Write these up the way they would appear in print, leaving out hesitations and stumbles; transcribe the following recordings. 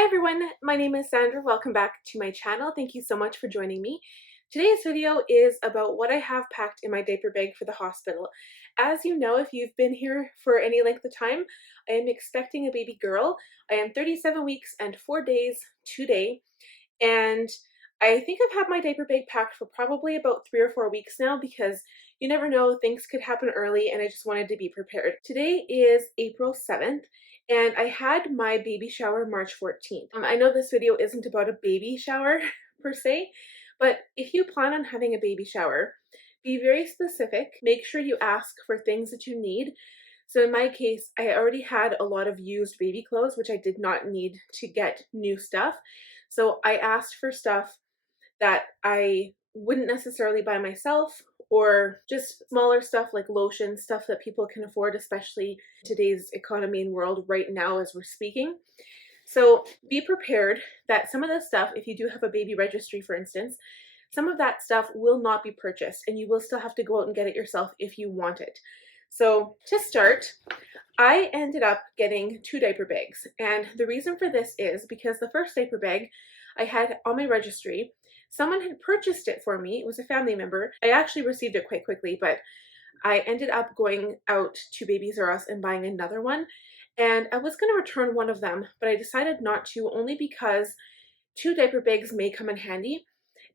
Hi everyone, my name is Sandra. Welcome back to my channel. Thank you so much for joining me. Today's video is about what I have packed in my diaper bag for the hospital. As you know, if you've been here for any length of time, I am expecting a baby girl. I am 37 weeks and 4 days today, and I think I've had my diaper bag packed for probably about 3 or 4 weeks now because you never know, things could happen early and I just wanted to be prepared. Today is April 7th and I had my baby shower March 14th. I know this video isn't about a baby shower per se, but if you plan on having a baby shower, be very specific. Make sure you ask for things that you need. So in my case, I already had a lot of used baby clothes, which I did not need to get new stuff. So I asked for stuff that I wouldn't necessarily buy myself, or just smaller stuff like lotion, stuff that people can afford, especially in today's economy and world right now as we're speaking. So be prepared that some of this stuff, if you do have a baby registry for instance, some of that stuff will not be purchased and you will still have to go out and get it yourself if you want it. So to start, I ended up getting 2 diaper bags, and the reason for this is because the first diaper bag I had on my registry, someone had purchased it for me. It was a family member. I actually received it quite quickly, but I ended up going out to Babies R Us and buying another one, and I was going to return one of them, but I decided not to, only because 2 diaper bags may come in handy.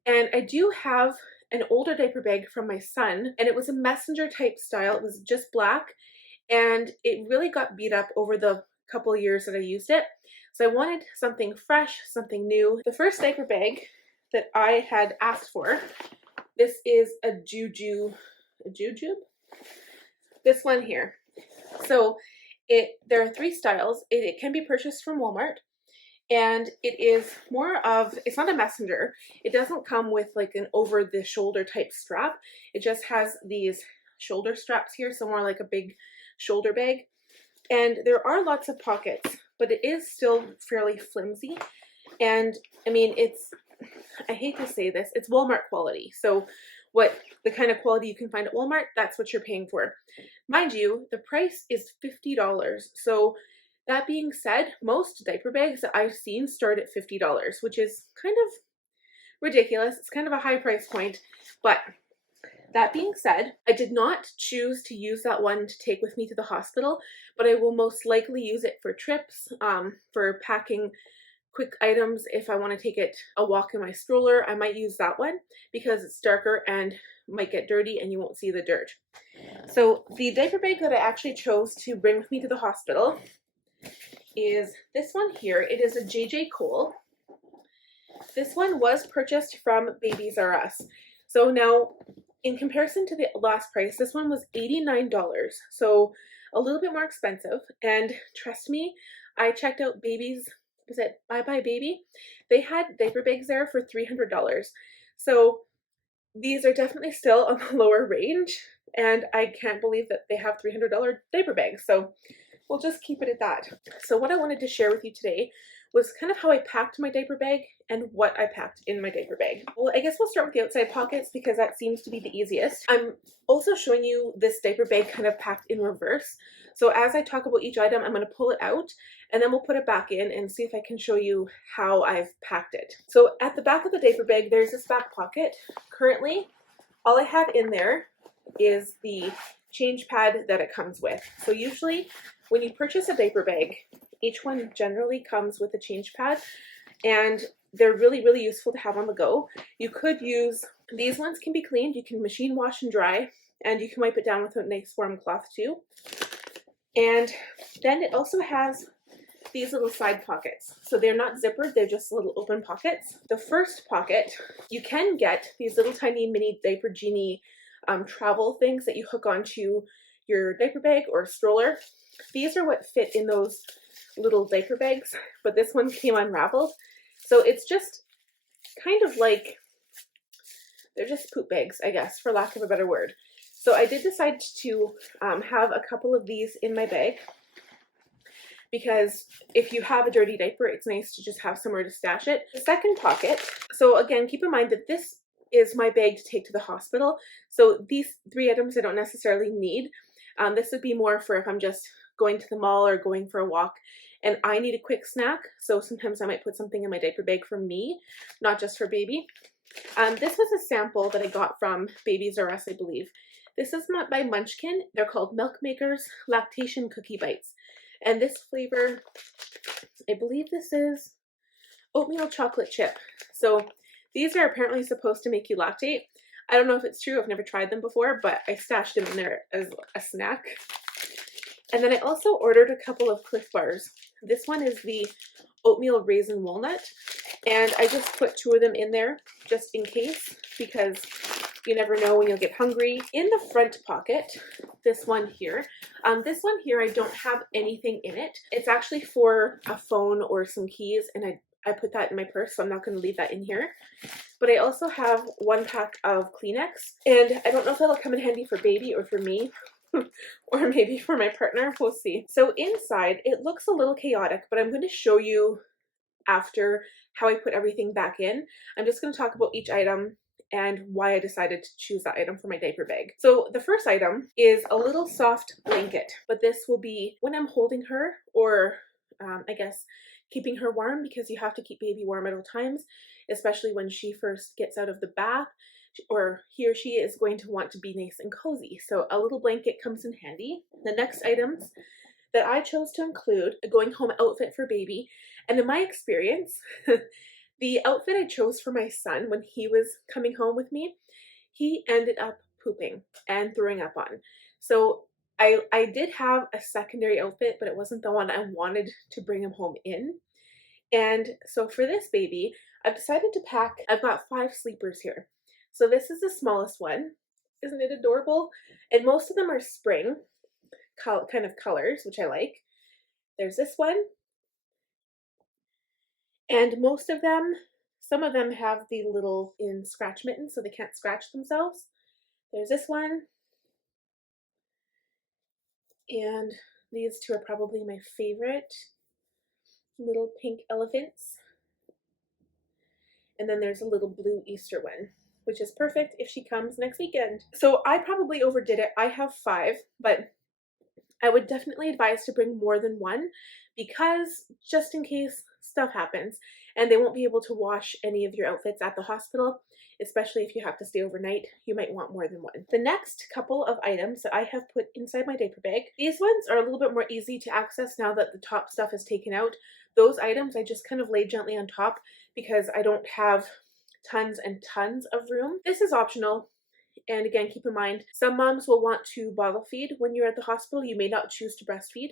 And I do have an older diaper bag from my son, and it was a messenger type style. It was just black, and it really got beat up over the couple of years that I used it. So I wanted something fresh, something new. The first diaper bag that I had asked for, this is a jujube, this one here. So there are 3 styles. It can be purchased from Walmart, and it is more of, it's not a messenger. It doesn't come with like an over the shoulder type strap. It just has these shoulder straps here, so more like a big shoulder bag. And there are lots of pockets, but it is still fairly flimsy. And I mean, I hate to say this, it's Walmart quality. So what the kind of quality you can find at Walmart, that's what you're paying for. Mind you, the price is $50. So that being said, most diaper bags that I've seen start at $50, which is kind of ridiculous. It's kind of a high price point, but that being said, I did not choose to use that one to take with me to the hospital, but I will most likely use it for trips, for packing quick items. If I want to take it a walk in my stroller, I might use that one because it's darker and might get dirty and you won't see the dirt. So the diaper bag that I actually chose to bring with me to the hospital is this one here. It is a JJ Cole. This one was purchased from Babies R Us. So now, in comparison to the last price, this one was $89, so a little bit more expensive. And trust me, I checked out Babies, was it Bye Bye Baby? They had diaper bags there for $300. So these are definitely still on the lower range, and I can't believe that they have $300 diaper bags. So we'll just keep it at that. So what I wanted to share with you today was kind of how I packed my diaper bag and what I packed in my diaper bag. Well, I guess we'll start with the outside pockets because that seems to be the easiest. I'm also showing you this diaper bag kind of packed in reverse. So as I talk about each item, I'm going to pull it out and then we'll put it back in and see if I can show you how I've packed it. So at the back of the diaper bag, there's this back pocket. Currently, all I have in there is the change pad that it comes with. So usually when you purchase a diaper bag, each one generally comes with a change pad, and they're really, really useful to have on the go. You could use, these ones can be cleaned, you can machine wash and dry, and you can wipe it down with a nice warm cloth too. And then it also has these little side pockets. So they're not zippered, they're just little open pockets. The first pocket, you can get these little tiny mini diaper genie travel things that you hook onto your diaper bag or stroller. These are what fit in those little diaper bags, but this one came unraveled. So it's just kind of like, they're just poop bags, I guess, for lack of a better word. So I did decide to have a couple of these in my bag because if you have a dirty diaper, it's nice to just have somewhere to stash it. The second pocket, so again, keep in mind that this is my bag to take to the hospital. So these 3 items I don't necessarily need. This would be more for if I'm just going to the mall or going for a walk and I need a quick snack. So sometimes I might put something in my diaper bag for me, not just for baby. This was a sample that I got from Babies R Us, I believe. This is not by Munchkin. They're called Milk Makers Lactation Cookie Bites. And this flavor, I believe this is oatmeal chocolate chip. So these are apparently supposed to make you lactate. I don't know if it's true. I've never tried them before, but I stashed them in there as a snack. And then I also ordered a couple of Cliff Bars. This one is the oatmeal raisin walnut, and I just put 2 of them in there just in case, because you never know when you'll get hungry. In the front pocket, this one here I don't have anything in it. It's actually for a phone or some keys, and I put that in my purse, so I'm not going to leave that in here. But I also have 1 pack of Kleenex, and I don't know if that'll come in handy for baby or for me, or maybe for my partner, we'll see. So inside, it looks a little chaotic, but I'm going to show you after how I put everything back in. I'm just going to talk about each item and why I decided to choose that item for my diaper bag. So the first item is a little soft blanket, but this will be when I'm holding her, or I guess keeping her warm, because you have to keep baby warm at all times, especially when she first gets out of the bath, or he or she is going to want to be nice and cozy. So a little blanket comes in handy. The next items that I chose to include a going home outfit for baby, and in my experience, the outfit I chose for my son when he was coming home with me, he ended up pooping and throwing up on. So I did have a secondary outfit, but it wasn't the one I wanted to bring him home in. And so for this baby, I've decided to pack, I've got 5 sleepers here. So this is the smallest one. Isn't it adorable? And most of them are spring kind of colors, which I like. There's this one. And most of them, some of them have the little scratch mittens so they can't scratch themselves. There's this one. And these 2 are probably my favorite. Little pink elephants. And then there's a little blue Easter one, which is perfect if she comes next weekend. So I probably overdid it. I have 5, but I would definitely advise to bring more than 1, because just in case stuff happens and they won't be able to wash any of your outfits at the hospital, especially if you have to stay overnight, you might want more than 1. The next couple of items that I have put inside my diaper bag, these ones are a little bit more easy to access now that the top stuff is taken out. Those items I just kind of lay gently on top because I don't have tons and tons of room. This is optional. And again, keep in mind, some moms will want to bottle feed when you're at the hospital. You may not choose to breastfeed.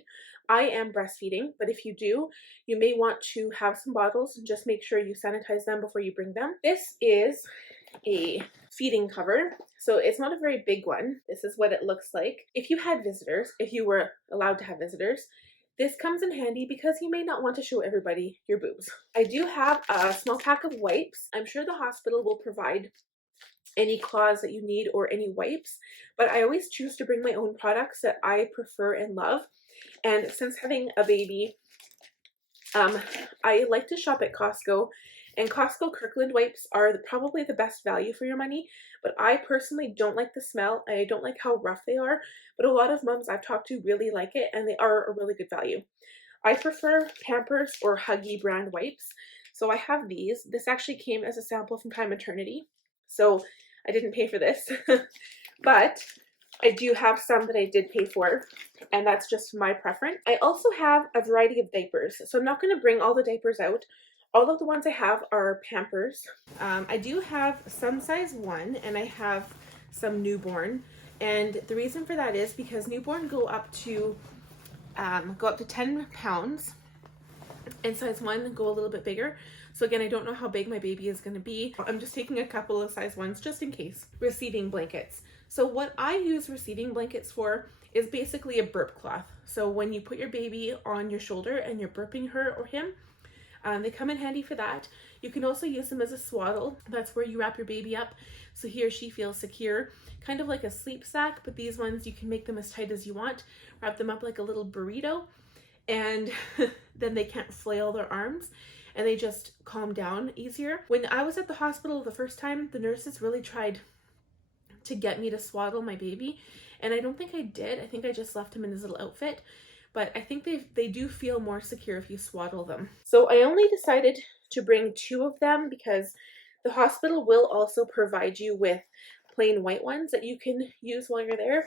I am breastfeeding, but if you do, you may want to have some bottles and just make sure you sanitize them before you bring them. This is a feeding cover. So it's not a very big one. This is what it looks like. If you had visitors, if you were allowed to have visitors, this comes in handy because you may not want to show everybody your boobs. I do have a small pack of wipes. I'm sure the hospital will provide any cloths that you need or any wipes, but I always choose to bring my own products that I prefer and love. And since having a baby, I like to shop at Costco, and Costco Kirkland wipes are probably the best value for your money, but I personally don't like the smell. I don't like how rough they are, but a lot of moms I've talked to really like it, and they are a really good value. I prefer Pampers or Huggy brand wipes, so I have these. This actually came as a sample from Time Eternity, so I didn't pay for this, but I do have some that I did pay for, and that's just my preference. I also have a variety of diapers, so I'm not going to bring all the diapers out. All of the ones I have are Pampers. I do have some size 1, and I have some newborn, and the reason for that is because newborn go up to 10 pounds, and size 1 go a little bit bigger. So again, I don't know how big my baby is going to be. I'm just taking a couple of size 1s just in case. Receiving blankets. So what I use receiving blankets for is basically a burp cloth. So when you put your baby on your shoulder and you're burping her or him, they come in handy for that. You can also use them as a swaddle. That's where you wrap your baby up so he or she feels secure. Kind of like a sleep sack, but these ones you can make them as tight as you want. Wrap them up like a little burrito, and then they can't flail their arms, and they just calm down easier. When I was at the hospital the first time, the nurses really tried to get me to swaddle my baby, and I don't think I did. I think I just left him in his little outfit. but I think they do feel more secure if you swaddle them. So I only decided to bring 2 of them because the hospital will also provide you with plain white ones that you can use while you're there.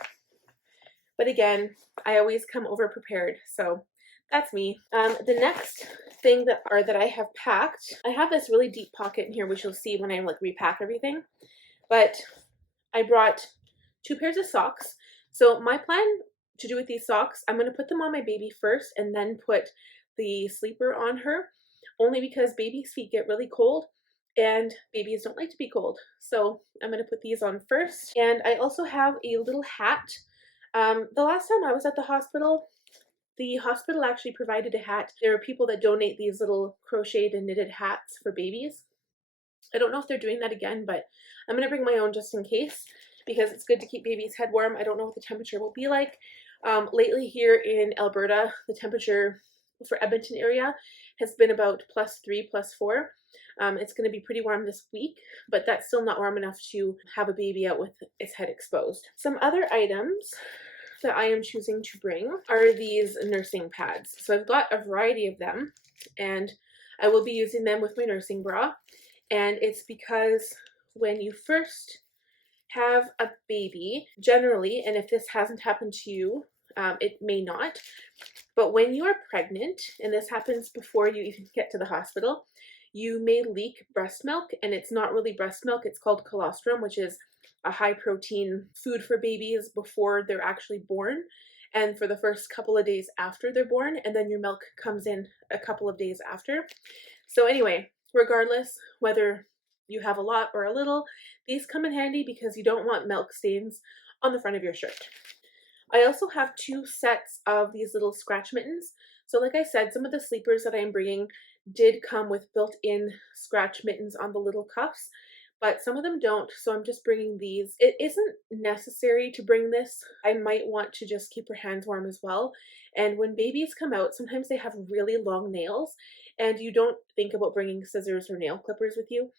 But again, I always come over prepared, so that's me. The next thing that I have packed, I have this really deep pocket in here, which you'll see when I like repack everything. But I brought 2 pairs of socks. So my plan to do with these socks, I'm going to put them on my baby first and then put the sleeper on her, only because baby's feet get really cold and babies don't like to be cold. So I'm going to put these on first. And I also have a little hat. The last time I was at the hospital actually provided a hat. There are people that donate these little crocheted and knitted hats for babies. I don't know if they're doing that again, but I'm going to bring my own just in case, because it's good to keep baby's head warm. I don't know what the temperature will be like. Lately here in Alberta, the temperature for Edmonton area has been about +3, +4. It's going to be pretty warm this week, but that's still not warm enough to have a baby out with its head exposed. Some other items that I am choosing to bring are these nursing pads. So I've got a variety of them, and I will be using them with my nursing bra. And it's because when you first have a baby, generally, and if this hasn't happened to you, it may not, but when you are pregnant, and this happens before you even get to the hospital, you may leak breast milk, and it's not really breast milk, it's called colostrum, which is a high protein food for babies before they're actually born and for the first couple of days after they're born, and then your milk comes in a couple of days after. So anyway, regardless whether you have a lot or a little, these come in handy because you don't want milk stains on the front of your shirt. I also have 2 sets of these little scratch mittens. So like I said, some of the sleepers that I'm bringing did come with built-in scratch mittens on the little cuffs, but some of them don't, so I'm just bringing these. It isn't necessary to bring this. I might want to just keep your hands warm as well. And when babies come out, sometimes they have really long nails, and you don't think about bringing scissors or nail clippers with you.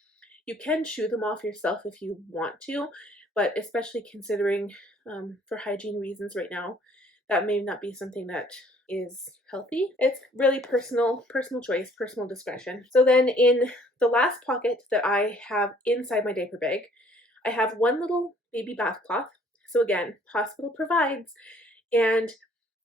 You can chew them off yourself if you want to, but especially considering for hygiene reasons right now, that may not be something that is healthy. It's really personal choice, personal discretion. So then in the last pocket that I have inside my diaper bag, I have 1 little baby bath cloth. So again, hospital provides, and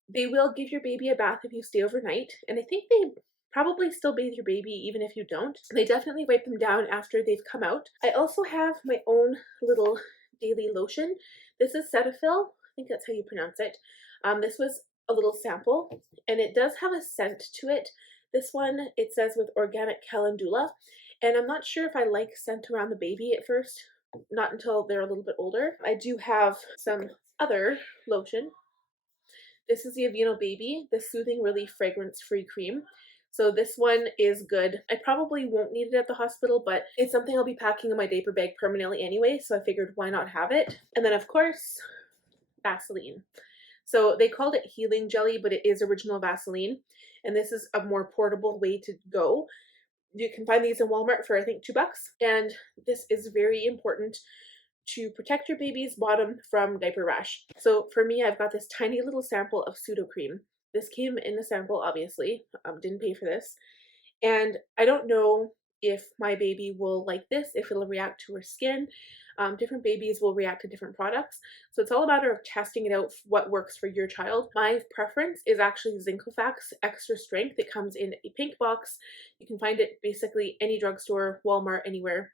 they will give your baby a bath if you stay overnight. And I think they probably still bathe your baby even if you don't. They definitely wipe them down after they've come out. I also have my own little daily lotion. This is Cetaphil. I think that's how you pronounce it. This was a little sample, and it does have a scent to it. This one, it says with organic calendula, and I'm not sure if I like scent around the baby at first, not until they're a little bit older. I do have some other lotion. This is the Aveeno Baby, the Soothing Relief Fragrance-Free Cream. So this one is good. I probably won't need it at the hospital, but it's something I'll be packing in my diaper bag permanently anyway, so I figured why not have it. And then of course, Vaseline. So they called it healing jelly, but it is original Vaseline, and this is a more portable way to go. You can find these in Walmart for I think $2, and this is very important to protect your baby's bottom from diaper rash. So for me, I've got this tiny little sample of pseudo cream. This came in the sample, obviously, didn't pay for this, and I don't know if my baby will like this, if it'll react to her skin. Different babies will react to different products, so it's all a matter of testing it out, what works for your child. My preference is actually Zincofax Extra Strength. It comes in a pink box. You can find it basically any drugstore, Walmart, anywhere,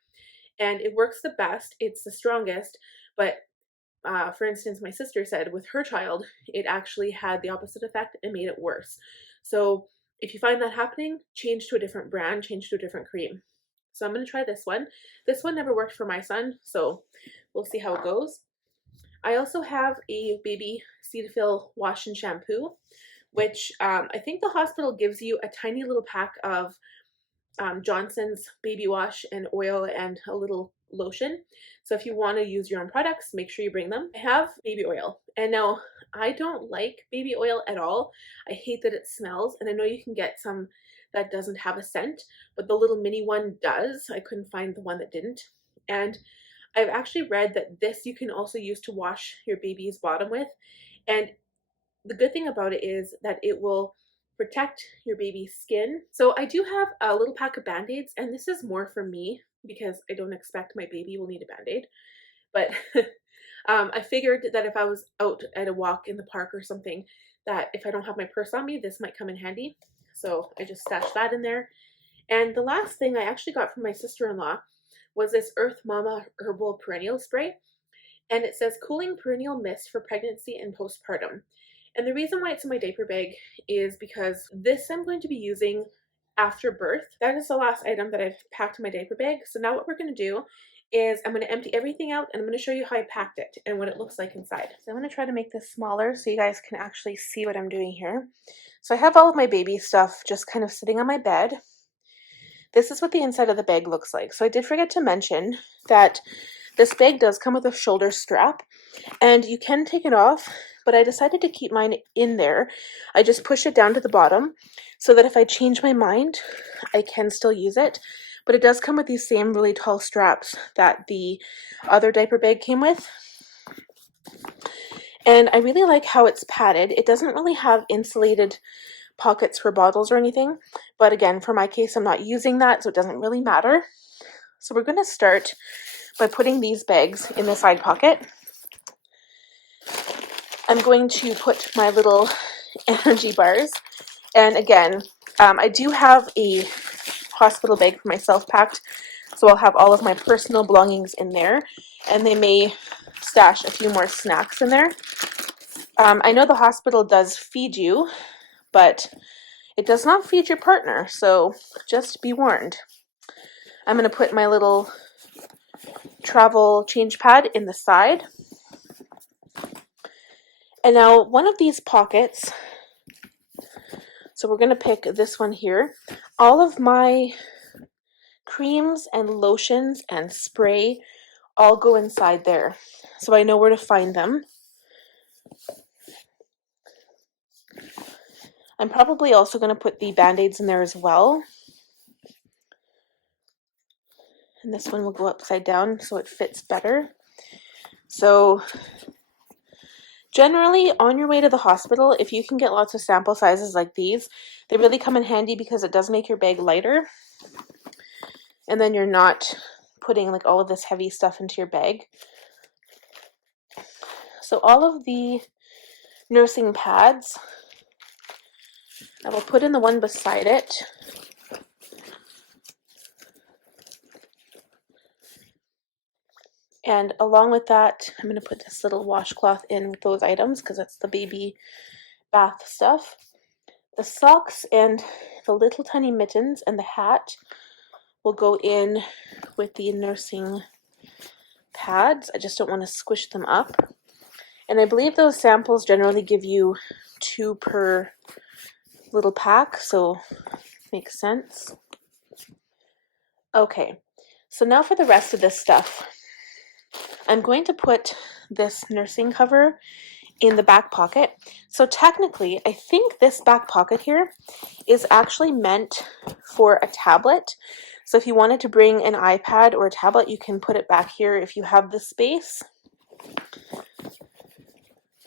and it works the best. It's the strongest, but for instance, my sister said with her child, it actually had the opposite effect and made it worse. So if you find that happening, change to a different brand, change to a different cream. So I'm going to try this one. This one never worked for my son, so we'll see how it goes. I also have a baby Cetaphil wash and shampoo, which I think the hospital gives you a tiny little pack of Johnson's baby wash and oil and a little lotion. So if you want to use your own products, make sure you bring them. I have baby oil, and now I don't like baby oil at all. I hate that it smells, and I know you can get some that doesn't have a scent, but the little mini one does. I couldn't find the one that didn't. And I've actually read that this you can also use to wash your baby's bottom with, and the good thing about it is that it will protect your baby's skin. So I do have a little pack of Band-Aids, and this is more for me because I don't expect my baby will need a Band-Aid. But I figured that if I was out at a walk in the park or something, that if I don't have my purse on me, this might come in handy. So I just stashed that in there. And the last thing I actually got from my sister-in-law was this Earth Mama Herbal Perennial Spray. And it says cooling perennial mist for pregnancy and postpartum. And the reason why it's in my diaper bag is because this I'm going to be using after birth. That is the last item that I've packed in my diaper bag. So now what we're going to do is I'm going to empty everything out, and I'm going to show you how I packed it and what it looks like inside. So I'm going to try to make this smaller so you guys can actually see what I'm doing here. So I have all of my baby stuff just kind of sitting on my bed. This is what the inside of the bag looks like. So I did forget to mention that this bag does come with a shoulder strap, and you can take it off, but I decided to keep mine in there. I just push it down to the bottom so that if I change my mind, I can still use it. But it does come with these same really tall straps that the other diaper bag came with. And I really like how it's padded. It doesn't really have insulated pockets for bottles or anything, but again, for my case, I'm not using that, so it doesn't really matter. So we're going to start by putting these bags in the side pocket. I'm going to put my little energy bars, and again, I do have a hospital bag for myself packed, so I'll have all of my personal belongings in there, and they may stash a few more snacks in there. I know the hospital does feed you, but it does not feed your partner, so just be warned. I'm going to put my little travel change pad in the side. And now one of these pockets, so we're going to pick this one here. All of my creams and lotions and spray all go inside there, so I know where to find them. I'm probably also going to put the Band-Aids in there as well. And this one will go upside down so it fits better. So generally, on your way to the hospital, if you can get lots of sample sizes like these, they really come in handy because it does make your bag lighter. And then you're not putting like all of this heavy stuff into your bag. So all of the nursing pads, I will put in the one beside it. And along with that, I'm going to put this little washcloth in with those items because that's the baby bath stuff. The socks and the little tiny mittens and the hat will go in with the nursing pads. I just don't want to squish them up. And I believe those samples generally give you 2 per little pack, so makes sense. Okay, so now for the rest of this stuff. I'm going to put this nursing cover in the back pocket. So technically, I think this back pocket here is actually meant for a tablet. So if you wanted to bring an iPad or a tablet, you can put it back here if you have the space.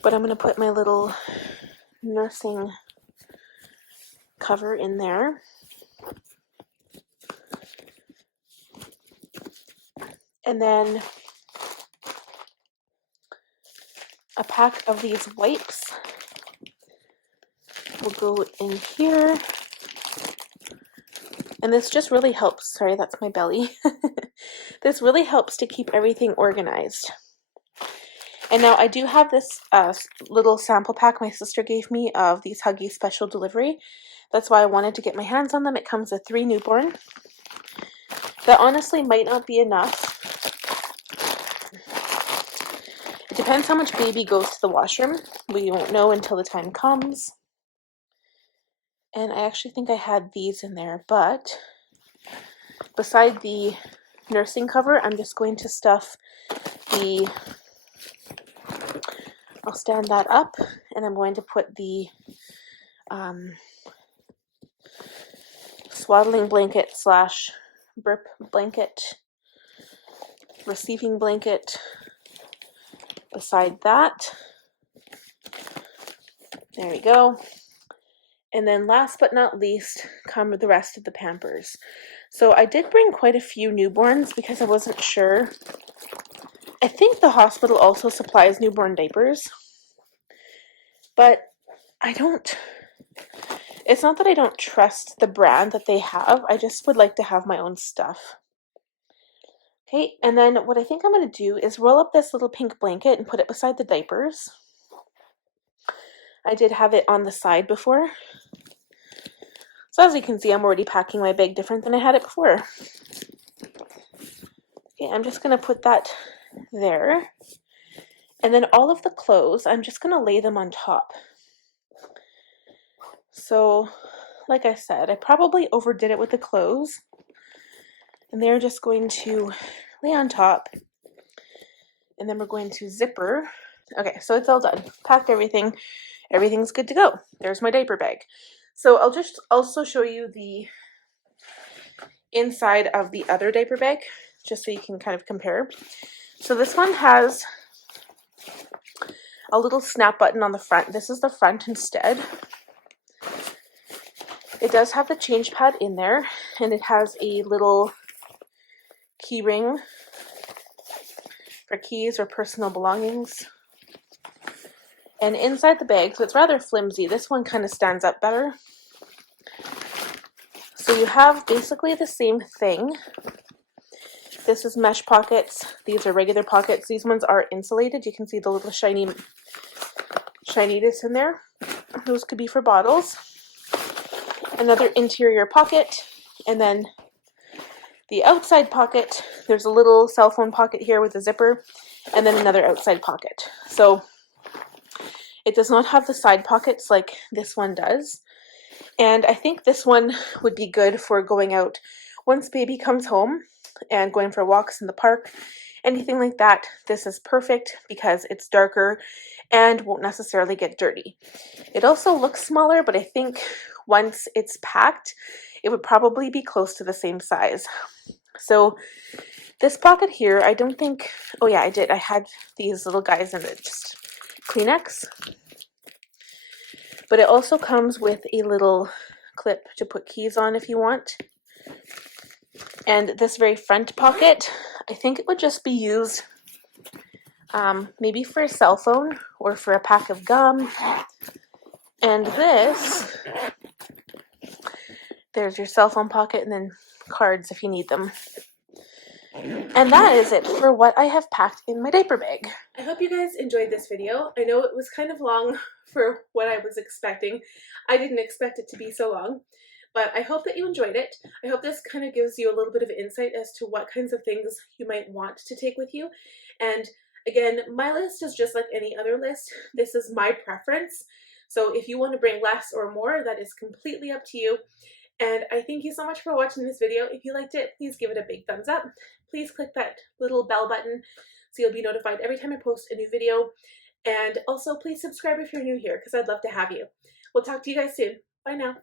But I'm going to put my little nursing cover in there. And then a pack of these wipes will go in here. And this just really helps, sorry, that's my belly. This really helps to keep everything organized. And now I do have this little sample pack my sister gave me of these Huggies Special Delivery. That's why I wanted to get my hands on them. It comes with 3 newborn. That honestly might not be enough. It depends how much baby goes to the washroom. We won't know until the time comes. And I actually think I had these in there, but beside the nursing cover, I'm just going to stuff the, I'll stand that up, and I'm going to put the swaddling blanket slash burp blanket, receiving blanket beside that. There we go. And then last but not least come the rest of the Pampers. So I did bring quite a few newborns because I wasn't sure. I think the hospital also supplies newborn diapers, but it's not that I don't trust the brand that they have. I just would like to have my own stuff. Okay, and then what I think I'm going to do is roll up this little pink blanket and put it beside the diapers. I did have it on the side before. So as you can see, I'm already packing my bag different than I had it before. Okay, I'm just going to put that there. And then all of the clothes, I'm just going to lay them on top. So, like I said, I probably overdid it with the clothes. And they're just going to lay on top. And then we're going to zipper. Okay, so it's all done. Packed everything. Everything's good to go. There's my diaper bag. So I'll just also show you the inside of the other diaper bag, just so you can kind of compare. So this one has a little snap button on the front. This is the front instead. It does have the change pad in there, and it has a little key ring for keys or personal belongings. And inside the bag, so it's rather flimsy. This one kind of stands up better. So you have basically the same thing. This is mesh pockets. These are regular pockets. These ones are insulated. You can see the little shininess in there. Those could be for bottles. Another interior pocket, and then the outside pocket. There's a little cell phone pocket here with a zipper, and then another outside pocket. So it does not have the side pockets like this one does. And I think this one would be good for going out once baby comes home and going for walks in the park, anything like that. This is perfect because it's darker and won't necessarily get dirty. It also looks smaller, but I think once it's packed, it would probably be close to the same size. So this pocket here, I don't think, oh yeah, I did. I had these little guys in it, just Kleenex. But it also comes with a little clip to put keys on if you want. And this very front pocket, I think it would just be used maybe for a cell phone or for a pack of gum. And this, there's your cell phone pocket and then cards if you need them. And that is it for what I have packed in my diaper bag. I hope you guys enjoyed this video. I know it was kind of long for what I was expecting. I didn't expect it to be so long, but I hope that you enjoyed it. I hope this kind of gives you a little bit of insight as to what kinds of things you might want to take with you. And again, my list is just like any other list. This is my preference. So if you want to bring less or more, that is completely up to you. And I thank you so much for watching this video. If you liked it, please give it a big thumbs up. Please click that little bell button so you'll be notified every time I post a new video. And also please subscribe if you're new here because I'd love to have you. We'll talk to you guys soon. Bye now.